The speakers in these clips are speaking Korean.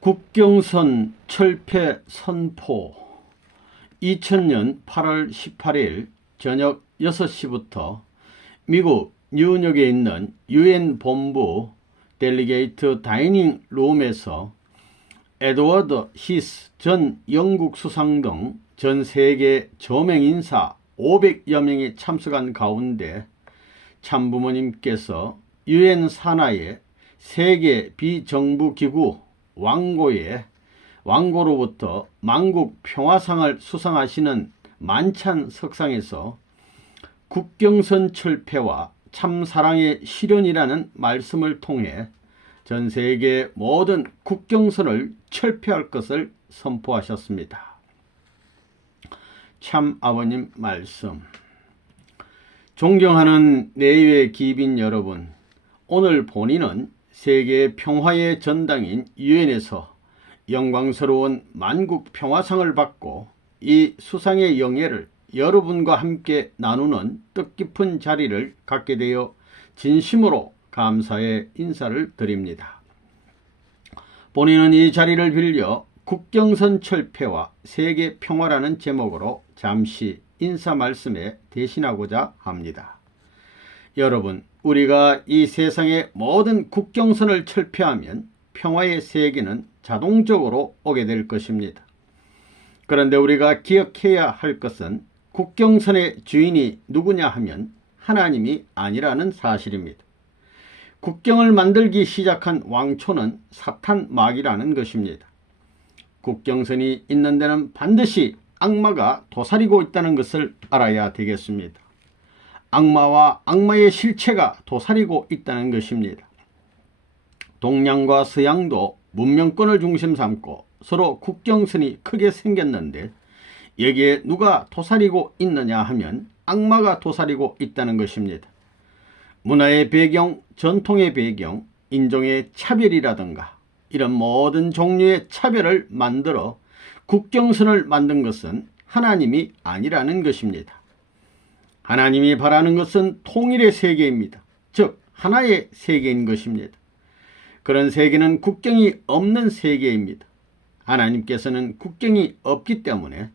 국경선 철폐 선포. 2000년 8월 18일 저녁 6시부터 미국 뉴욕에 있는 유엔 본부 델리게이트 다이닝 룸에서 에드워드 히스 전 영국 수상 등 전 세계 저명 인사 500여 명이 참석한 가운데 참부모님께서 유엔 산하의 세계 비정부 기구 왕고의 왕고로부터 만국 평화상을 수상하시는 만찬 석상에서 국경선 철폐와 참사랑의 실현이라는 말씀을 통해 전 세계 모든 국경선을 철폐할 것을 선포하셨습니다. 참 아버님 말씀. 존경하는 내외 기빈 여러분, 오늘 본인은 세계 평화의 전당인 유엔에서 영광스러운 만국 평화상을 받고 이 수상의 영예를 여러분과 함께 나누는 뜻깊은 자리를 갖게 되어 진심으로 감사의 인사를 드립니다. 본인은 이 자리를 빌려 국경선 철폐와 세계 평화라는 제목으로 잠시 인사 말씀에 대신하고자 합니다. 여러분, 우리가 이 세상의 모든 국경선을 철폐하면 평화의 세계는 자동적으로 오게 될 것입니다. 그런데 우리가 기억해야 할 것은 국경선의 주인이 누구냐 하면 하나님이 아니라는 사실입니다. 국경을 만들기 시작한 왕초는 사탄 마귀라는 것입니다. 국경선이 있는 데는 반드시 악마가 도사리고 있다는 것을 알아야 되겠습니다. 악마와 악마의 실체가 도사리고 있다는 것입니다. 동양과 서양도 문명권을 중심 삼고 서로 국경선이 크게 생겼는데 여기에 누가 도사리고 있느냐 하면 악마가 도사리고 있다는 것입니다. 문화의 배경, 전통의 배경, 인종의 차별이라든가 이런 모든 종류의 차별을 만들어 국경선을 만든 것은 하나님이 아니라는 것입니다. 하나님이 바라는 것은 통일의 세계입니다. 즉 하나의 세계인 것입니다. 그런 세계는 국경이 없는 세계입니다. 하나님께서는 국경이 없기 때문에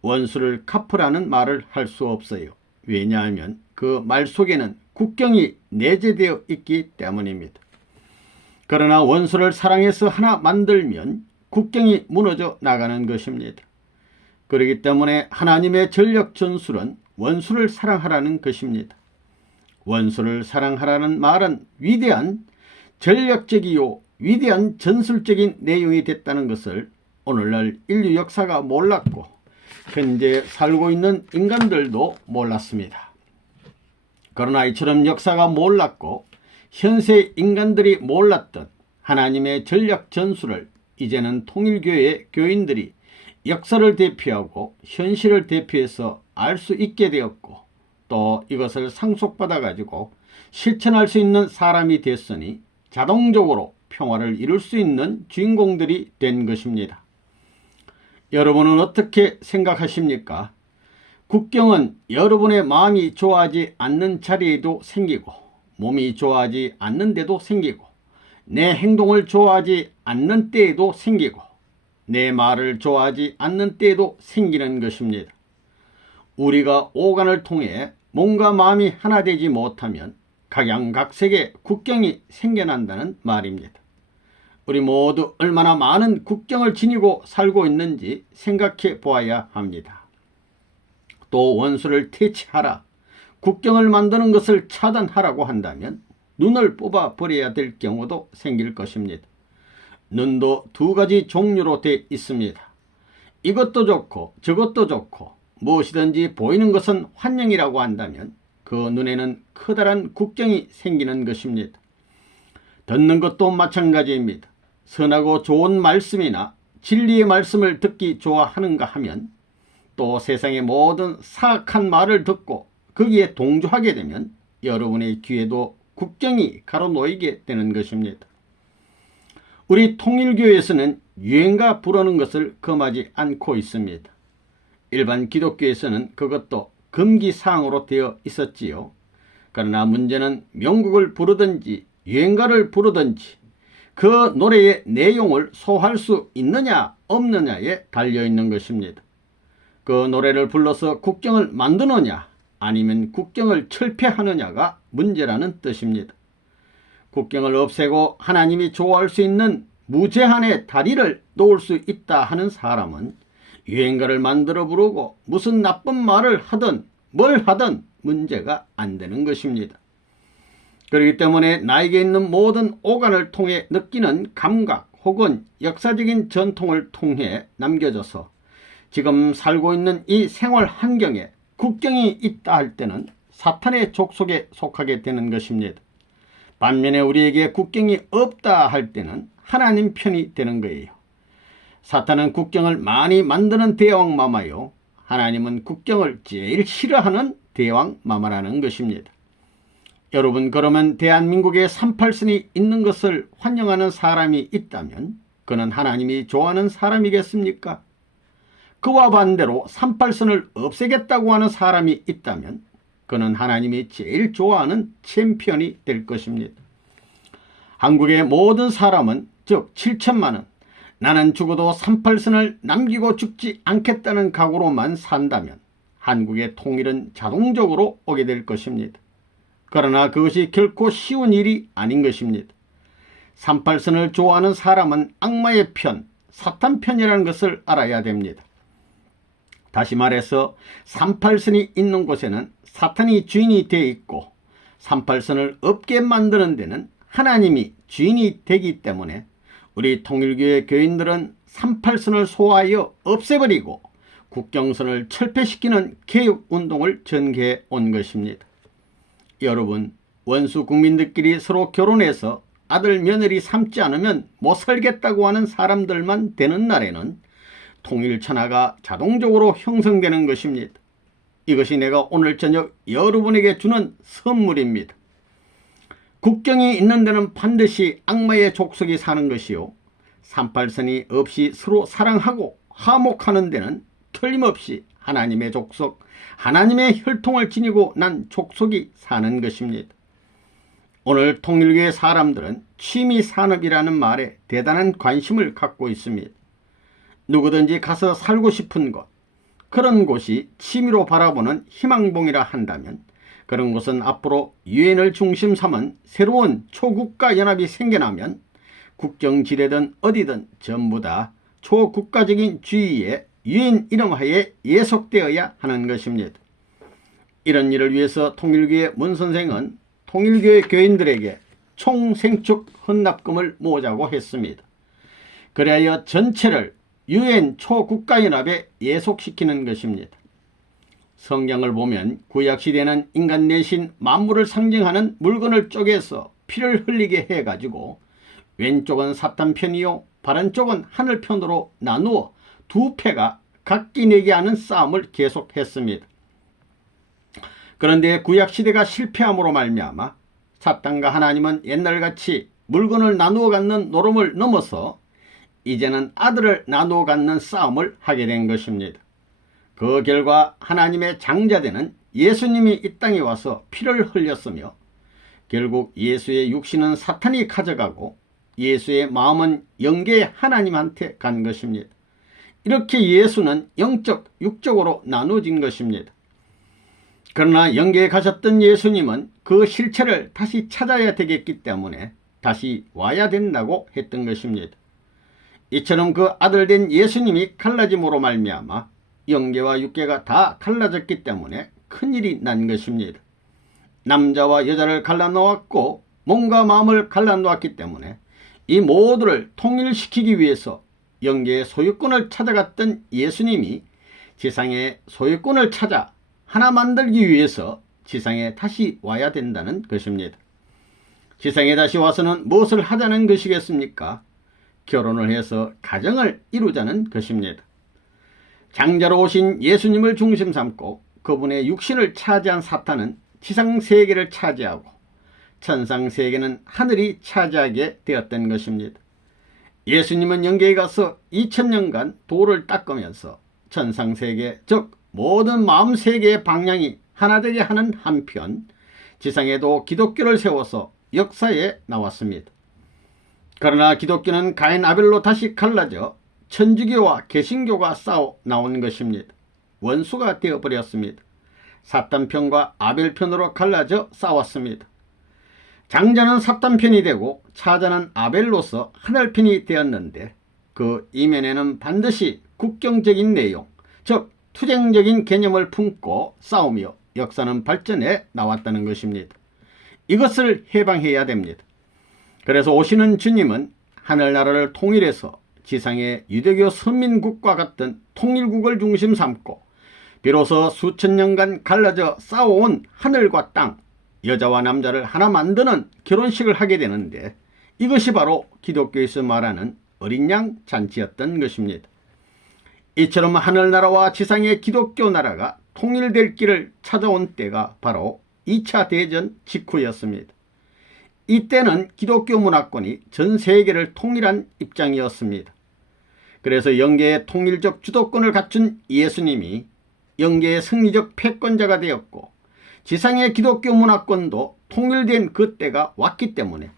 원수를 갚으라는 말을 할 수 없어요. 왜냐하면 그 말 속에는 국경이 내재되어 있기 때문입니다. 그러나 원수를 사랑해서 하나 만들면 국경이 무너져 나가는 것입니다. 그렇기 때문에 하나님의 전력 전술은 원수를 사랑하라는 것입니다. 원수를 사랑하라는 말은 위대한 전략적이요 위대한 전술적인 내용이 됐다는 것을 오늘날 인류 역사가 몰랐고 현재 살고 있는 인간들도 몰랐습니다. 그러나 이처럼 역사가 몰랐고 현세 인간들이 몰랐던 하나님의 전략 전술을 이제는 통일교회 교인들이 역사를 대표하고 현실을 대표해서 알 수 있게 되었고 또 이것을 상속받아 가지고 실천할 수 있는 사람이 됐으니 자동적으로 평화를 이룰 수 있는 주인공들이 된 것입니다. 여러분은 어떻게 생각하십니까? 국경은 여러분의 마음이 좋아하지 않는 자리에도 생기고 몸이 좋아하지 않는 데도 생기고 내 행동을 좋아하지 않는 때에도 생기고 내 말을 좋아하지 않는 때에도 생기는 것입니다. 우리가 오간을 통해 몸과 마음이 하나 되지 못하면 각양각색의 국경이 생겨난다는 말입니다. 우리 모두 얼마나 많은 국경을 지니고 살고 있는지 생각해 보아야 합니다. 또 원수를 퇴치하라, 국경을 만드는 것을 차단하라고 한다면 눈을 뽑아 버려야 될 경우도 생길 것입니다. 눈도 두 가지 종류로 되어 있습니다. 이것도 좋고 저것도 좋고 무엇이든지 보이는 것은 환영이라고 한다면 그 눈에는 커다란 국경이 생기는 것입니다. 듣는 것도 마찬가지입니다. 선하고 좋은 말씀이나 진리의 말씀을 듣기 좋아하는가 하면 또 세상의 모든 사악한 말을 듣고 거기에 동조하게 되면 여러분의 귀에도 국경이 가로놓이게 되는 것입니다. 우리 통일교에서는 유행가 부르는 것을 금하지 않고 있습니다. 일반 기독교에서는 그것도 금기사항으로 되어 있었지요. 그러나 문제는 명곡을 부르든지 유행가를 부르든지 그 노래의 내용을 소화할 수 있느냐 없느냐에 달려 있는 것입니다. 그 노래를 불러서 국경을 만드느냐 아니면 국경을 철폐하느냐가 문제라는 뜻입니다. 국경을 없애고 하나님이 좋아할 수 있는 무제한의 다리를 놓을 수 있다 하는 사람은 유행가를 만들어 부르고 무슨 나쁜 말을 하든 뭘 하든 문제가 안 되는 것입니다. 그렇기 때문에 나에게 있는 모든 오간을 통해 느끼는 감각 혹은 역사적인 전통을 통해 남겨져서 지금 살고 있는 이 생활 환경에 국경이 있다 할 때는 사탄의 족속에 속하게 되는 것입니다. 반면에 우리에게 국경이 없다 할 때는 하나님 편이 되는 거예요. 사탄은 국경을 많이 만드는 대왕 마마요. 하나님은 국경을 제일 싫어하는 대왕 마마라는 것입니다. 여러분 그러면 대한민국에 38선이 있는 것을 환영하는 사람이 있다면 그는 하나님이 좋아하는 사람이겠습니까? 그와 반대로 38선을 없애겠다고 하는 사람이 있다면 그는 하나님이 제일 좋아하는 챔피언이 될 것입니다. 한국의 모든 사람은 즉 7천만은 나는 죽어도 38선을 남기고 죽지 않겠다는 각오로만 산다면 한국의 통일은 자동적으로 오게 될 것입니다. 그러나 그것이 결코 쉬운 일이 아닌 것입니다. 38선을 좋아하는 사람은 악마의 편, 사탄 편이라는 것을 알아야 됩니다. 다시 말해서 38선이 있는 곳에는 사탄이 주인이 되어 있고 38선을 없게 만드는 데는 하나님이 주인이 되기 때문에 우리 통일교회 교인들은 38선을 소화하여 없애버리고 국경선을 철폐시키는 개혁운동을 전개해 온 것입니다. 여러분 원수 국민들끼리 서로 결혼해서 아들 며느리 삼지 않으면 못 살겠다고 하는 사람들만 되는 날에는 통일 천하가 자동적으로 형성되는 것입니다. 이것이 내가 오늘 저녁 여러분에게 주는 선물입니다. 국경이 있는 데는 반드시 악마의 족속이 사는 것이요. 38선이 없이 서로 사랑하고 화목하는 데는 틀림없이 하나님의 족속, 하나님의 혈통을 지니고 난 족속이 사는 것입니다. 오늘 통일교의 사람들은 취미 산업이라는 말에 대단한 관심을 갖고 있습니다. 누구든지 가서 살고 싶은 곳, 그런 곳이 취미로 바라보는 희망봉이라 한다면 그런 곳은 앞으로 유엔을 중심 삼은 새로운 초국가 연합이 생겨나면 국경지대든 어디든 전부 다 초국가적인 주의에 유엔 이름하에 예속되어야 하는 것입니다. 이런 일을 위해서 통일교의 문 선생은 통일교의 교인들에게 총생축 헌납금을 모으자고 했습니다. 그래야 전체를 유엔 초국가연합에 예속시키는 것입니다. 성경을 보면 구약시대는 인간 내신 만물을 상징하는 물건을 쪼개서 피를 흘리게 해가지고 왼쪽은 사탄 편이요 바른쪽은 하늘 편으로 나누어 두 패가 각기 내게 하는 싸움을 계속했습니다. 그런데 구약시대가 실패함으로 말미암아 사탄과 하나님은 옛날같이 물건을 나누어 갖는 노름을 넘어서 이제는 아들을 나누어 갖는 싸움을 하게 된 것입니다. 그 결과 하나님의 장자되는 예수님이 이 땅에 와서 피를 흘렸으며 결국 예수의 육신은 사탄이 가져가고 예수의 마음은 영계의 하나님한테 간 것입니다. 이렇게 예수는 영적, 육적으로 나누어진 것입니다. 그러나 영계에 가셨던 예수님은 그 실체를 다시 찾아야 되겠기 때문에 다시 와야 된다고 했던 것입니다. 이처럼 그 아들 된 예수님이 갈라짐으로 말미암아 영계와 육계가 다 갈라졌기 때문에 큰일이 난 것입니다. 남자와 여자를 갈라놓았고 몸과 마음을 갈라놓았기 때문에 이 모두를 통일시키기 위해서 영계의 소유권을 찾아갔던 예수님이 지상의 소유권을 찾아 하나 만들기 위해서 지상에 다시 와야 된다는 것입니다. 지상에 다시 와서는 무엇을 하자는 것이겠습니까? 결혼을 해서 가정을 이루자는 것입니다. 장자로 오신 예수님을 중심 삼고 그분의 육신을 차지한 사탄은 지상 세계를 차지하고 천상 세계는 하늘이 차지하게 되었던 것입니다. 예수님은 영계에 가서 2000년간 돌을 닦으면서 천상 세계 즉 모든 마음 세계의 방향이 하나 되게 하는 한편 지상에도 기독교를 세워서 역사에 나왔습니다. 그러나 기독교는 가인 아벨로 다시 갈라져 천주교와 개신교가 싸워 나온 것입니다. 원수가 되어버렸습니다. 사탄 편과 아벨 편으로 갈라져 싸웠습니다. 장자는 사탄 편이 되고 차자는 아벨로서 하늘 편이 되었는데 그 이면에는 반드시 국경적인 내용, 즉 투쟁적인 개념을 품고 싸우며 역사는 발전해 나왔다는 것입니다. 이것을 해방해야 됩니다. 그래서 오시는 주님은 하늘나라를 통일해서 지상의 유대교 선민국과 같은 통일국을 중심 삼고 비로소 수천 년간 갈라져 싸워온 하늘과 땅, 여자와 남자를 하나 만드는 결혼식을 하게 되는데 이것이 바로 기독교에서 말하는 어린 양 잔치였던 것입니다. 이처럼 하늘나라와 지상의 기독교 나라가 통일될 길을 찾아온 때가 바로 2차 대전 직후였습니다. 이때는 기독교 문화권이 전 세계를 통일한 입장이었습니다. 그래서 영계의 통일적 주도권을 갖춘 예수님이 영계의 승리적 패권자가 되었고 지상의 기독교 문화권도 통일된 그때가 왔기 때문에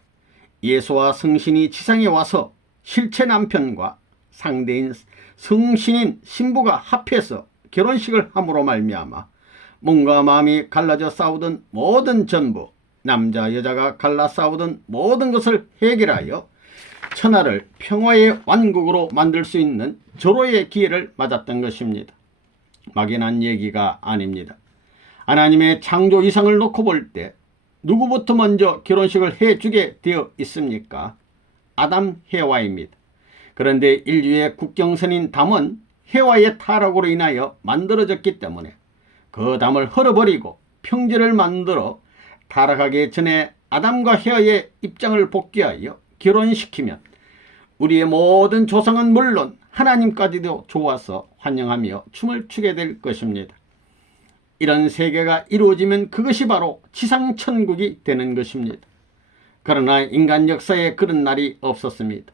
예수와 성신이 지상에 와서 실체 남편과 상대인 성신인 신부가 합해서 결혼식을 함으로 말미암아 몸과 마음이 갈라져 싸우던 모든 전부 남자 여자가 갈라 싸우던 모든 것을 해결하여 천하를 평화의 왕국으로 만들 수 있는 절호의 기회를 맞았던 것입니다. 막연한 얘기가 아닙니다. 하나님의 창조 이상을 놓고 볼 때 누구부터 먼저 결혼식을 해주게 되어 있습니까? 아담 해와입니다. 그런데 인류의 국경선인 담은 해와의 타락으로 인하여 만들어졌기 때문에 그 담을 헐어버리고 평지를 만들어 타락하기 전에 아담과 헤어의 입장을 복귀하여 결혼시키면 우리의 모든 조상은 물론 하나님까지도 좋아서 환영하며 춤을 추게 될 것입니다. 이런 세계가 이루어지면 그것이 바로 지상천국이 되는 것입니다. 그러나 인간 역사에 그런 날이 없었습니다.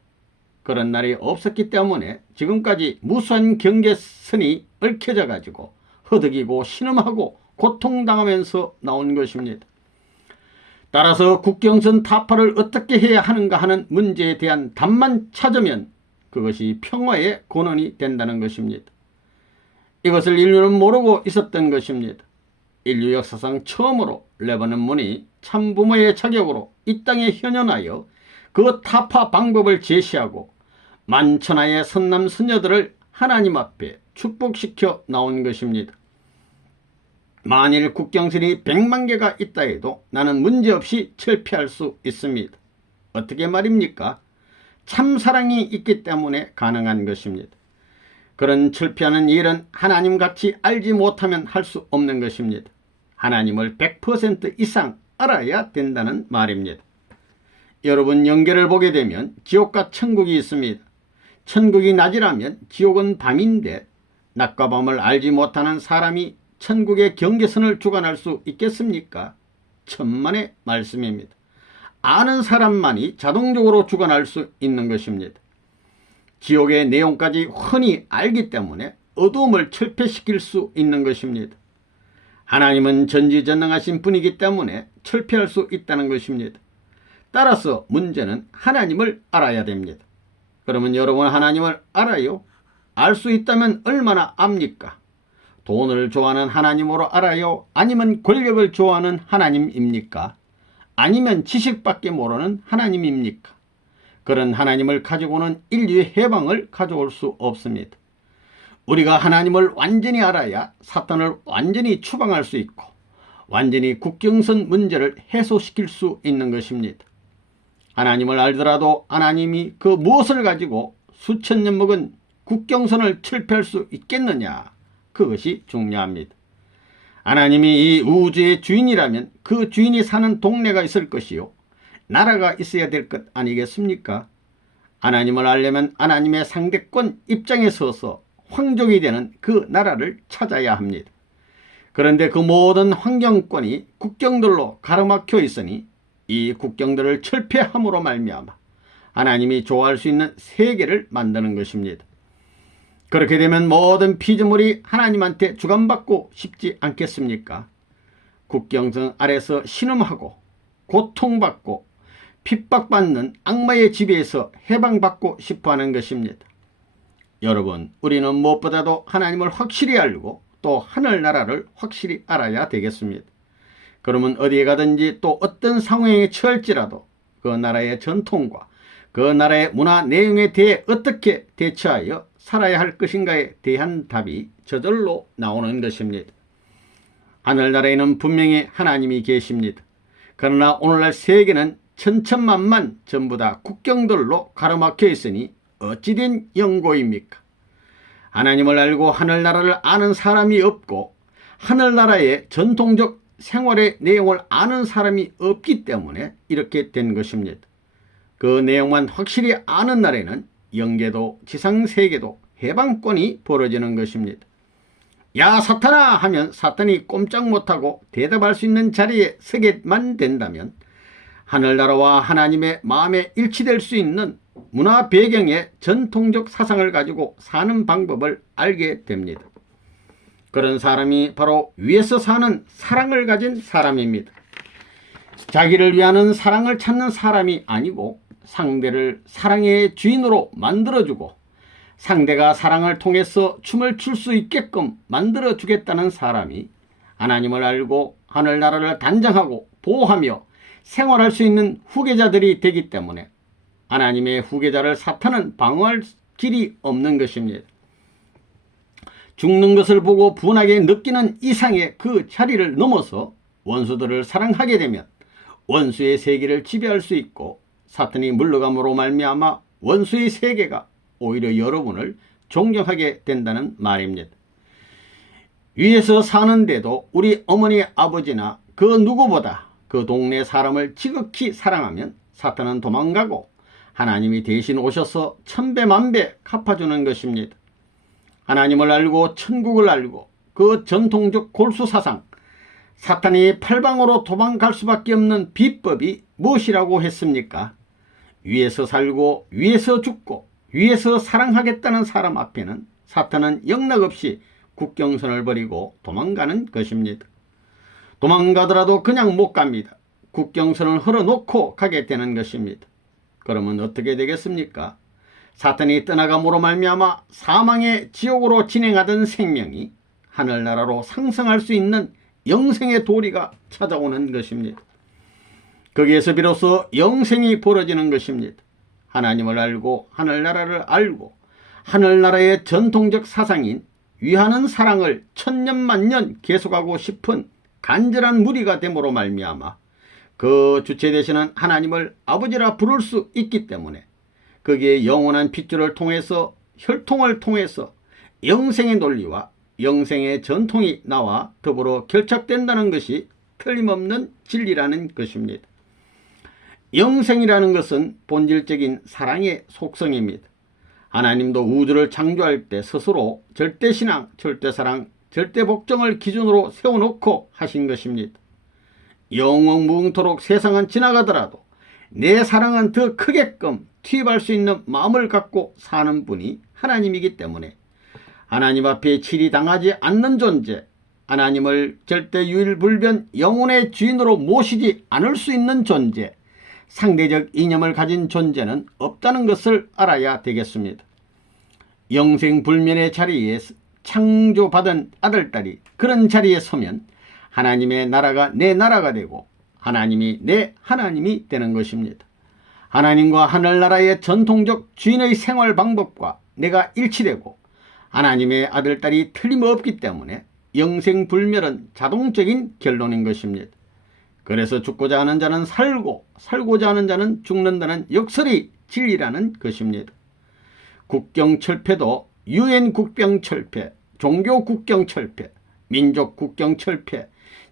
그런 날이 없었기 때문에 지금까지 무수한 경계선이 얽혀져 가지고 허덕이고 신음하고 고통당하면서 나온 것입니다. 따라서 국경선 타파를 어떻게 해야 하는가 하는 문제에 대한 답만 찾으면 그것이 평화의 근원이 된다는 것입니다. 이것을 인류는 모르고 있었던 것입니다. 인류 역사상 처음으로 레바논 문이 참부모의 자격으로 이 땅에 현현하여 그 타파 방법을 제시하고 만천하의 선남 선녀들을 하나님 앞에 축복시켜 나온 것입니다. 만일 국경선이 100만 개가 있다 해도 나는 문제없이 철폐할 수 있습니다. 어떻게 말입니까? 참사랑이 있기 때문에 가능한 것입니다. 그런 철폐하는 일은 하나님같이 알지 못하면 할 수 없는 것입니다. 하나님을 100% 이상 알아야 된다는 말입니다. 여러분 연계를 보게 되면 지옥과 천국이 있습니다. 천국이 낮이라면 지옥은 밤인데 낮과 밤을 알지 못하는 사람이 천국의 경계선을 주관할 수 있겠습니까? 천만의 말씀입니다. 아는 사람만이 자동적으로 주관할 수 있는 것입니다. 지옥의 내용까지 흔히 알기 때문에 어두움을 철폐시킬 수 있는 것입니다. 하나님은 전지전능하신 분이기 때문에 철폐할 수 있다는 것입니다. 따라서 문제는 하나님을 알아야 됩니다. 그러면 여러분 하나님을 알아요? 알 수 있다면 얼마나 압니까? 돈을 좋아하는 하나님으로 알아요? 아니면 권력을 좋아하는 하나님입니까? 아니면 지식밖에 모르는 하나님입니까? 그런 하나님을 가지고는 인류의 해방을 가져올 수 없습니다. 우리가 하나님을 완전히 알아야 사탄을 완전히 추방할 수 있고 완전히 국경선 문제를 해소시킬 수 있는 것입니다. 하나님을 알더라도 하나님이 그 무엇을 가지고 수천 년 먹은 국경선을 철폐할 수 있겠느냐? 그것이 중요합니다. 하나님이 이 우주의 주인이라면 그 주인이 사는 동네가 있을 것이요. 나라가 있어야 될 것 아니겠습니까? 하나님을 알려면 하나님의 상대권 입장에 서서 황족이 되는 그 나라를 찾아야 합니다. 그런데 그 모든 환경권이 국경들로 가로막혀 있으니 이 국경들을 철폐함으로 말미암아 하나님이 좋아할 수 있는 세계를 만드는 것입니다. 그렇게 되면 모든 피조물이 하나님한테 주관받고 싶지 않겠습니까? 국경선 아래서 신음하고 고통받고 핍박받는 악마의 지배에서 해방받고 싶어하는 것입니다. 여러분 우리는 무엇보다도 하나님을 확실히 알고 또 하늘나라를 확실히 알아야 되겠습니다. 그러면 어디에 가든지 또 어떤 상황에 처할지라도 그 나라의 전통과 그 나라의 문화 내용에 대해 어떻게 대처하여 살아야 할 것인가에 대한 답이 저절로 나오는 것입니다. 하늘나라에는 분명히 하나님이 계십니다. 그러나 오늘날 세계는 천천만만 전부 다 국경들로 가로막혀 있으니 어찌된 영고입니까? 하나님을 알고 하늘나라를 아는 사람이 없고 하늘나라의 전통적 생활의 내용을 아는 사람이 없기 때문에 이렇게 된 것입니다. 그 내용만 확실히 아는 날에는 영계도 지상세계도 해방권이 벌어지는 것입니다. 야 사탄아 하면 사탄이 꼼짝 못하고 대답할 수 있는 자리에 서게만 된다면 하늘나라와 하나님의 마음에 일치될 수 있는 문화 배경의 전통적 사상을 가지고 사는 방법을 알게 됩니다. 그런 사람이 바로 위에서 사는 사랑을 가진 사람입니다. 자기를 위하는 사랑을 찾는 사람이 아니고 상대를 사랑의 주인으로 만들어주고 상대가 사랑을 통해서 춤을 출 수 있게끔 만들어 주겠다는 사람이 하나님을 알고 하늘나라를 단장하고 보호하며 생활할 수 있는 후계자들이 되기 때문에 하나님의 후계자를 사탄은 방어할 길이 없는 것입니다. 죽는 것을 보고 분하게 느끼는 이상의 그 자리를 넘어서 원수들을 사랑하게 되면 원수의 세계를 지배할 수 있고 사탄이 물러감으로 말미암아 원수의 세계가 오히려 여러분을 존경하게 된다는 말입니다. 위에서 사는데도 우리 어머니 아버지나 그 누구보다 그 동네 사람을 지극히 사랑하면 사탄은 도망가고 하나님이 대신 오셔서 천배만배 갚아주는 것입니다. 하나님을 알고 천국을 알고 그 전통적 골수사상 사탄이 팔방으로 도망갈 수밖에 없는 비법이 무엇이라고 했습니까? 위에서 살고 위에서 죽고 위에서 사랑하겠다는 사람 앞에는 사탄은 영락없이 국경선을 버리고 도망가는 것입니다. 도망가더라도 그냥 못 갑니다. 국경선을 흘러놓고 가게 되는 것입니다. 그러면 어떻게 되겠습니까? 사탄이 떠나감으로 말미암아 사망의 지옥으로 진행하던 생명이 하늘나라로 상승할 수 있는 영생의 도리가 찾아오는 것입니다. 거기에서 비로소 영생이 벌어지는 것입니다. 하나님을 알고 하늘나라를 알고 하늘나라의 전통적 사상인 위하는 사랑을 천년만년 계속하고 싶은 간절한 무리가 됨으로 말미암아 그 주체 되시는 하나님을 아버지라 부를 수 있기 때문에 거기에 영원한 핏줄을 통해서 혈통을 통해서 영생의 논리와 영생의 전통이 나와 더불어 결착된다는 것이 틀림없는 진리라는 것입니다. 영생이라는 것은 본질적인 사랑의 속성입니다. 하나님도 우주를 창조할 때 스스로 절대신앙, 절대사랑, 절대복종을 기준으로 세워놓고 하신 것입니다. 영원 무궁토록 세상은 지나가더라도 내 사랑은 더 크게끔 투입할 수 있는 마음을 갖고 사는 분이 하나님이기 때문에 하나님 앞에 치리당하지 않는 존재, 하나님을 절대 유일불변 영혼의 주인으로 모시지 않을 수 있는 존재, 상대적 이념을 가진 존재는 없다는 것을 알아야 되겠습니다. 영생불면의 자리에 창조받은 아들딸이 그런 자리에 서면 하나님의 나라가 내 나라가 되고 하나님이 내 하나님이 되는 것입니다. 하나님과 하늘나라의 전통적 주인의 생활 방법과 내가 일치되고 하나님의 아들딸이 틀림없기 때문에 영생불멸은 자동적인 결론인 것입니다. 그래서 죽고자 하는 자는 살고 살고자 하는 자는 죽는다는 역설이 진리라는 것입니다. 국경철폐도 유엔 국경철폐, 종교 국경철폐, 민족 국경철폐,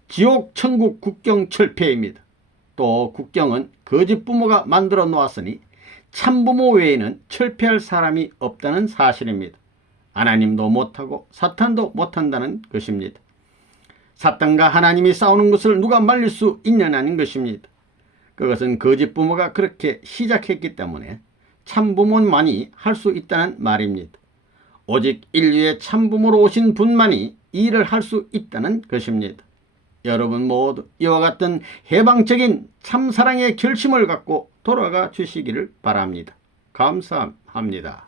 지옥 천국 국경철폐입니다. 또 국경은 거짓 부모가 만들어 놓았으니 참부모 외에는 철폐할 사람이 없다는 사실입니다. 하나님도 못하고 사탄도 못한다는 것입니다. 사탄과 하나님이 싸우는 것을 누가 말릴 수 있냐는 것입니다. 그것은 거짓 부모가 그렇게 시작했기 때문에 참부모만이 할 수 있다는 말입니다. 오직 인류의 참부모로 오신 분만이 이 일을 할 수 있다는 것입니다. 여러분 모두 이와 같은 해방적인 참사랑의 결심을 갖고 돌아가 주시기를 바랍니다. 감사합니다.